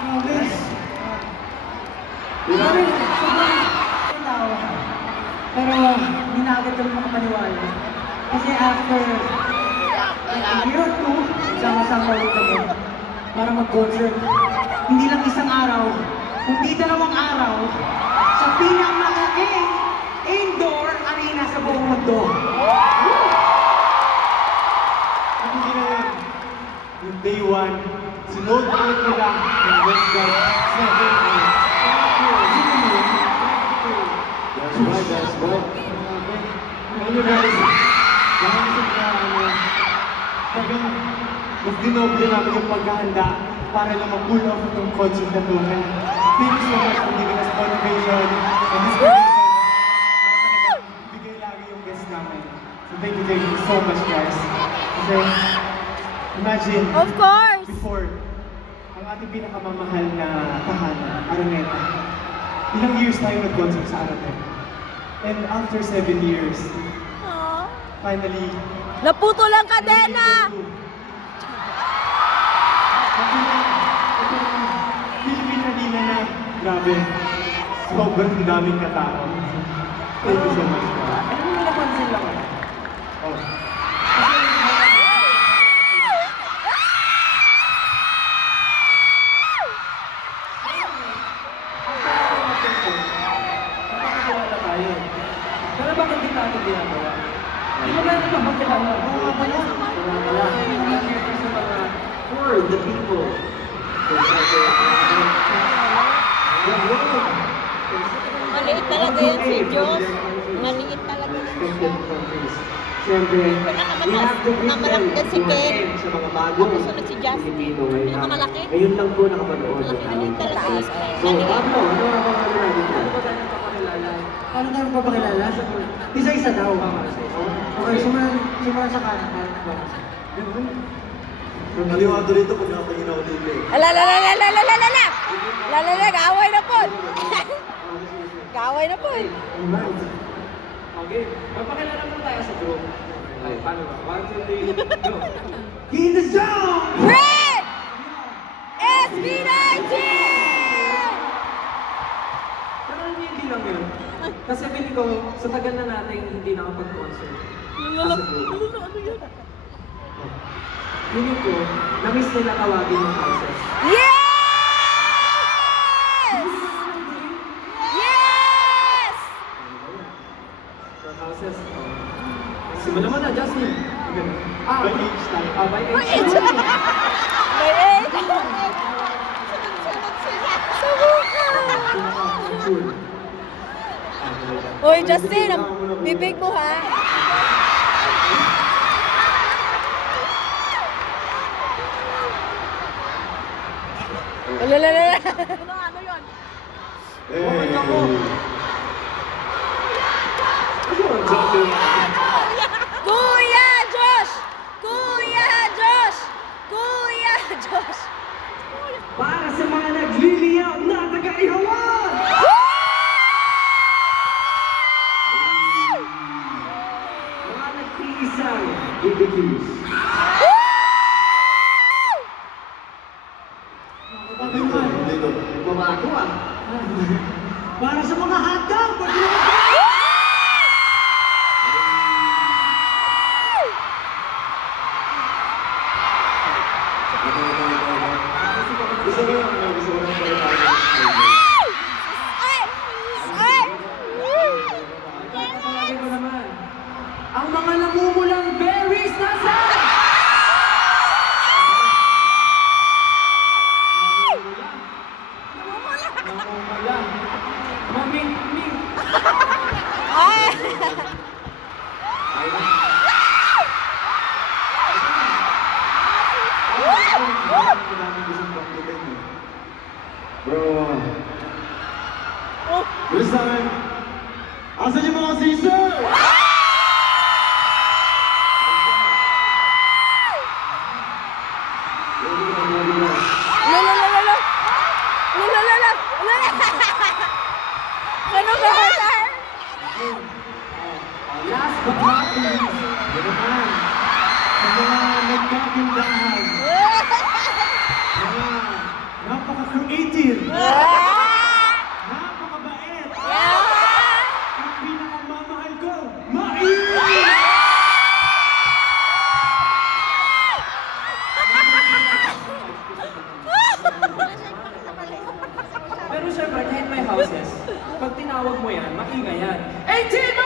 Yes. Grabe, sobrang tao. Pero hindi na agad kami makapaniwala. Kasi after like a year or two, sama-sama ulit kami para mag-concert. Hindi lang isang araw, kundi 2 araw sa pinakamalaking indoor arena sa buong mundo. Ano sila yun? Yung day 1, sunod ulit nila yung Westgard 7. That's right, that's right. Alam nyo guys, dahil sa talagang mas dinoble namin yung paghahanda para lang mag-pull off itong concert na to. And thank you so much for giving us motivation and inspiration para bigay lagi yung guest namin. So thank you so much guys. Kasi imagine, Of course! before, ang ating pinakamamahal na tahanan, Araneta, ilang years tayo nag-concert sa Araneta. And after 7 years, Aww. finally, Naputo lang kadena! Philippine Arena na, grabe, sobrang daming katao. Thank you so much. Alam mo, napansin lang ako. Oh. Nakakilala tayo. Pero bakit di natin ginagawa? Di ba ganun ba magkilala? Oo nga pala. Siyempre sa mga for the people. Maliit talaga yan si Diyos. Maliit talaga yan. Siyempre, we have to give them Namalaki si Ken. sa mga bagong Tapos sunod si Justin. Pilipino ngayon. Pinakamalaki? Ngayon lang po nakapanood ng Malaki aming rin talaga. taas. So, Pablo, ano ang mga natin? Paano tayo magpapakilala? Isa-isa daw. Okay, simulan sa kanan. Naliwado rito pag nakatingin ako dito eh. Gaway na po! Gaway na po! Okay, magpakilala muna tayo sa group. Ay, paano ba? 1, 2, 3, go! In the zone! Red! SB19! Pero hindi lang yun. Kasi feeling ko, sa tagal na natin hindi nakapag-concert. As a group. Feeling ko, na-miss nila tawagin yung houses. Yes! Yes! Sa houses, simulan mo na, Justin. By age tayo. By By age. age. By age. Sunod sila. Sa mukha. Uy, Justin, ang bibig mo ha. Lalalala. Ano yun? Hey! Kuya Josh! Kuya Josh! Kuya Josh! Para sa mga nagliliyaw na taga-ihawan! Mga nagtiisang BBQs. Babago ah. Para sa mga hotdog! Gusto ko lang, gusto ko lang pala. Ay! Ay! Tatawagin ko naman. Ang mga namumulang berries nasa! Namumula. Maming-ming. Ay! Bro, Oh! this time, asan yung mga Caesar? Lalalala! Lalalala! Ano ba? Last but not least, Yan naman, sa mga nagkakindahan, mga napaka A-tier. Napakabait. Ang pinakamamahal ko, Pero syempre, kahit may houses, pag tinawag mo yan, maingay yan. 18